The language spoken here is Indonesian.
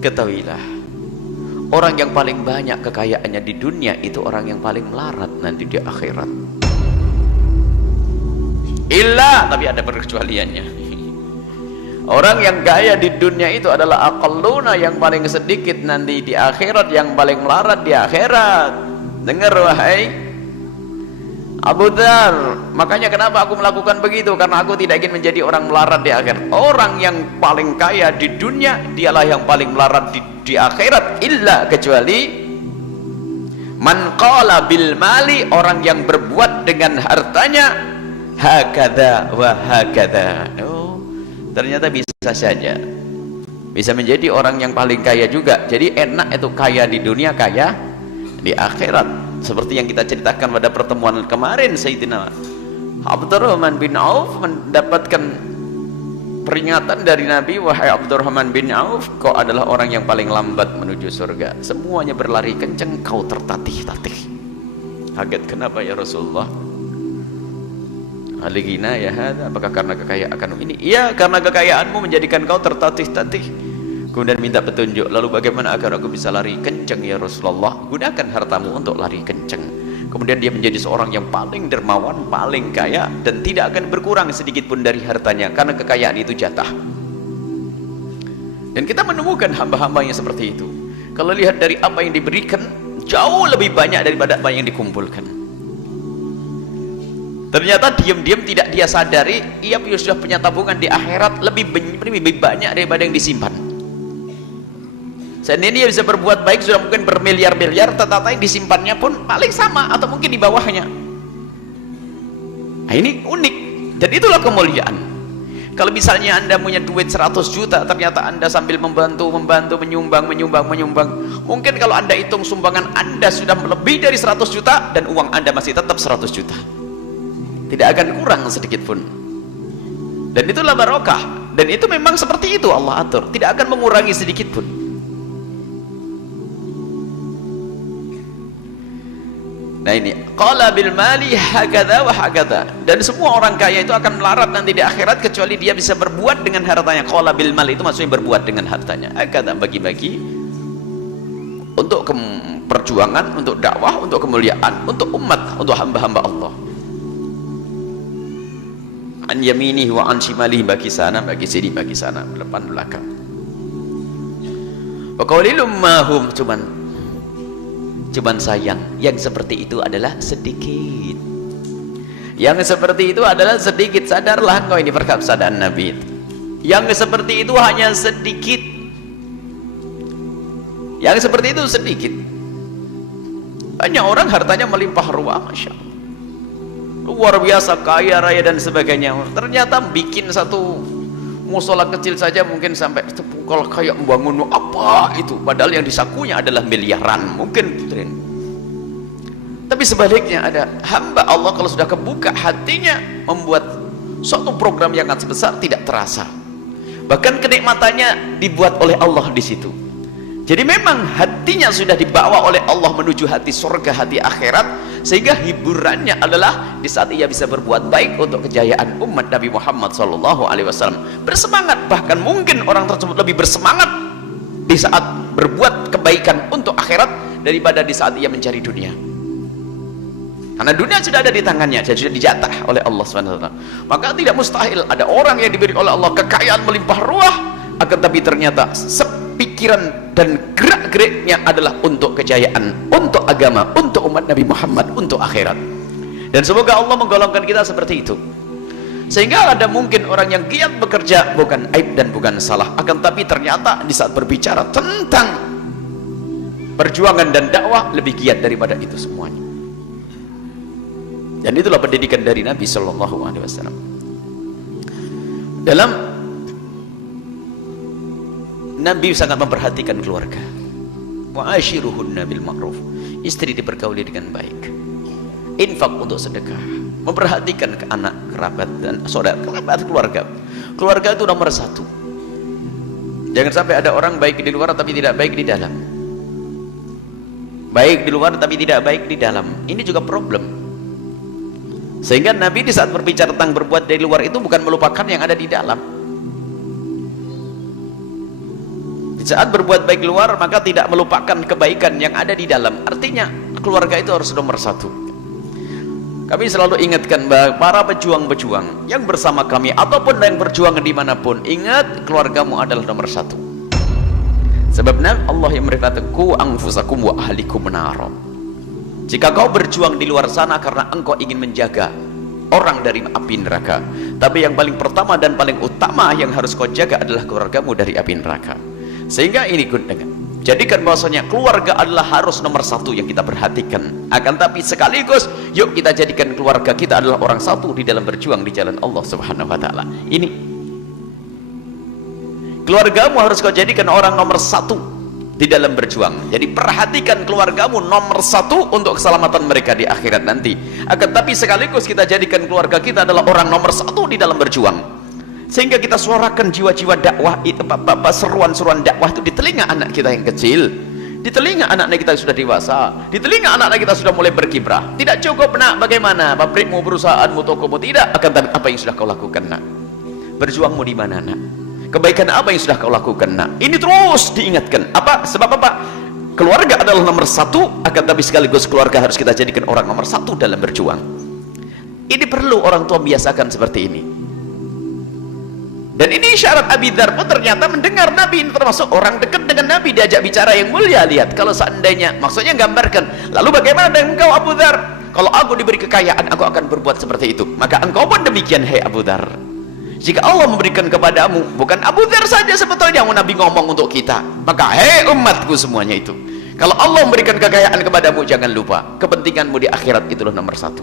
ketahuilah, orang yang paling banyak kekayaannya di dunia itu orang yang paling melarat nanti di akhirat. Illa, tapi ada perkecualiannya. Orang yang kaya di dunia itu adalah aqalluna, yang paling sedikit nanti di akhirat, yang paling melarat di akhirat. Dengar wahai Abu Dzar, makanya kenapa aku melakukan begitu? Karena aku tidak ingin menjadi orang melarat di akhirat. Orang yang paling kaya di dunia dialah yang paling melarat di akhirat. Illa, kecuali man qala bil mali, orang yang berbuat dengan hartanya hakadha wa hakadha. Oh, ternyata bisa saja bisa menjadi orang yang paling kaya juga. Jadi enak itu kaya di dunia, kaya di akhirat. Seperti yang kita ceritakan pada pertemuan kemarin, Sayyidina Abdurrahman bin Auf mendapatkan peringatan dari Nabi, wahai Abdurrahman bin Auf, kau adalah orang yang paling lambat menuju surga, semuanya berlari kenceng, kau tertatih-tatih. Kaget, kenapa ya Rasulullah? Aligina ya hada, apakah karena kekayaan ini? Iya, karena kekayaanmu menjadikan kau tertatih-tatih. Kemudian minta petunjuk, lalu bagaimana agar aku bisa lari kenceng ya Rasulullah? Gunakan hartamu untuk lari kenceng. Kemudian dia menjadi seorang yang paling dermawan, paling kaya, dan tidak akan berkurang sedikit pun dari hartanya, karena kekayaan itu jatah. Dan kita menemukan hamba-hamba yang seperti itu. Kalau lihat dari apa yang diberikan, jauh lebih banyak daripada apa yang dikumpulkan. Ternyata diam-diam tidak dia sadari, ia sudah punya tabungan di akhirat lebih banyak daripada yang disimpan. Seandainya dia bisa berbuat baik sudah mungkin bermiliar-miliar, tetapi yang disimpannya pun paling sama atau mungkin di bawahnya. Nah, ini unik, dan itulah kemuliaan. Kalau misalnya Anda punya duit 100 juta, ternyata Anda sambil membantu, menyumbang, mungkin kalau Anda hitung sumbangan Anda sudah lebih dari 100 juta dan uang Anda masih tetap 100 juta, tidak akan kurang sedikit pun. Dan itulah barokah, dan itu memang seperti itu Allah atur, tidak akan mengurangi sedikit pun. Nah ini qala bil mali hakadha wa hakadha, dan semua orang kaya itu akan melarat nanti di akhirat kecuali dia bisa berbuat dengan hartanya. Qala bil mali itu maksudnya berbuat dengan hartanya, hakadha, bagi-bagi untuk perjuangan, untuk dakwah, untuk kemuliaan, untuk umat, untuk hamba-hamba Allah. An yaminihi wa an shimalihi, bagi sana, bagi sini, bagi sana, depan belakang. Wa qalilum mahum, cuman sayang, yang seperti itu adalah sedikit. Yang seperti itu adalah sedikit. Sadarlah engkau, ini perkataan Nabi. Yang seperti itu hanya sedikit. Yang seperti itu sedikit. Banyak orang hartanya melimpah ruah, masya Allah, luar biasa, kaya raya dan sebagainya. Ternyata bikin satu musola kecil saja mungkin sampai itu kalau kayak membangun apa itu, padahal yang disakunya adalah miliaran mungkin. Tapi sebaliknya ada hamba Allah kalau sudah kebuka hatinya membuat suatu program yang sangat besar tidak terasa, bahkan kenikmatannya dibuat oleh Allah di situ. Jadi memang hatinya sudah dibawa oleh Allah menuju hati surga, hati akhirat, sehingga hiburannya adalah di saat ia bisa berbuat baik untuk kejayaan umat Nabi Muhammad SAW. Bersemangat, bahkan mungkin orang tersebut lebih bersemangat di saat berbuat kebaikan untuk akhirat daripada di saat ia mencari dunia, karena dunia sudah ada di tangannya, sudah dijatah oleh Allah SWT. Maka tidak mustahil ada orang yang diberi oleh Allah kekayaan melimpah ruah, akan tapi ternyata pikiran dan gerak-geriknya adalah untuk kejayaan, untuk agama, untuk umat Nabi Muhammad, untuk akhirat. Dan semoga Allah menggolongkan kita seperti itu, sehingga ada mungkin orang yang giat bekerja bukan aib dan bukan salah, akan tapi ternyata di saat berbicara tentang perjuangan dan dakwah lebih giat daripada itu semuanya. Dan itulah pendidikan dari Nabi SAW. Dalam Nabi sangat memperhatikan keluarga. Wa'ashiruhunna bil ma'ruf, istri dipergauli dengan baik, infak untuk sedekah, memperhatikan ke anak, kerabat dan saudara, kerabat, keluarga. Keluarga itu nomor satu. Jangan sampai ada orang baik di luar tapi tidak baik di dalam, baik di luar tapi tidak baik di dalam. Ini juga problem. Sehingga Nabi di saat berbicara tentang berbuat dari luar itu bukan melupakan yang ada di dalam. Di saat berbuat baik luar, maka tidak melupakan kebaikan yang ada di dalam. Artinya keluarga itu harus nomor satu. Kami selalu ingatkan bahwa para pejuang-pejuang yang bersama kami ataupun yang berjuang dimanapun, ingat keluargamu adalah nomor satu. Sebabnya Allah yang berkata, ku anfusakum wa ahlikum naro. Jika kau berjuang di luar sana karena engkau ingin menjaga orang dari api neraka, tapi yang paling pertama dan paling utama yang harus kau jaga adalah keluargamu dari api neraka. Sehingga ini gunanya, jadikan bahwasanya keluarga adalah harus nomor satu yang kita perhatikan. Akan tapi sekaligus yuk kita jadikan keluarga kita adalah orang satu di dalam berjuang di jalan Allah Subhanahu wa ta'ala. Ini keluargamu harus kau jadikan orang nomor satu di dalam berjuang. Jadi perhatikan keluargamu nomor satu untuk keselamatan mereka di akhirat nanti. Akan tapi sekaligus kita jadikan keluarga kita adalah orang nomor satu di dalam berjuang, sehingga kita suarakan jiwa-jiwa dakwah itu, seruan-seruan dakwah itu di telinga anak kita yang kecil, di telinga anak-anak kita yang sudah dewasa, di telinga anak-anak kita sudah mulai berkiprah. Tidak cukup nak bagaimana pabrikmu, perusahaanmu, tokomu, tidak. Akan tapi apa yang sudah kau lakukan nak? Berjuangmu di mana nak? Kebaikan apa yang sudah kau lakukan nak? Ini terus diingatkan. Apa? Sebab apa? Keluarga adalah nomor satu, akan tapi sekaligus keluarga harus kita jadikan orang nomor satu dalam berjuang. Ini perlu orang tua biasakan seperti ini. Dan ini syarat Abi Dzar pun ternyata mendengar Nabi, ini termasuk orang dekat dengan Nabi, diajak bicara yang mulia. Lihat, kalau seandainya, maksudnya gambarkan, lalu bagaimana dengan engkau Abu Dzar? Kalau aku diberi kekayaan, aku akan berbuat seperti itu. Maka engkau pun demikian, hai Abu Dzar. Jika Allah memberikan kepadamu, bukan Abu Dzar saja sebetulnya yang Nabi ngomong untuk kita, maka hei umatku semuanya itu, kalau Allah memberikan kekayaan kepadamu, jangan lupa kepentinganmu di akhirat itulah nomor satu.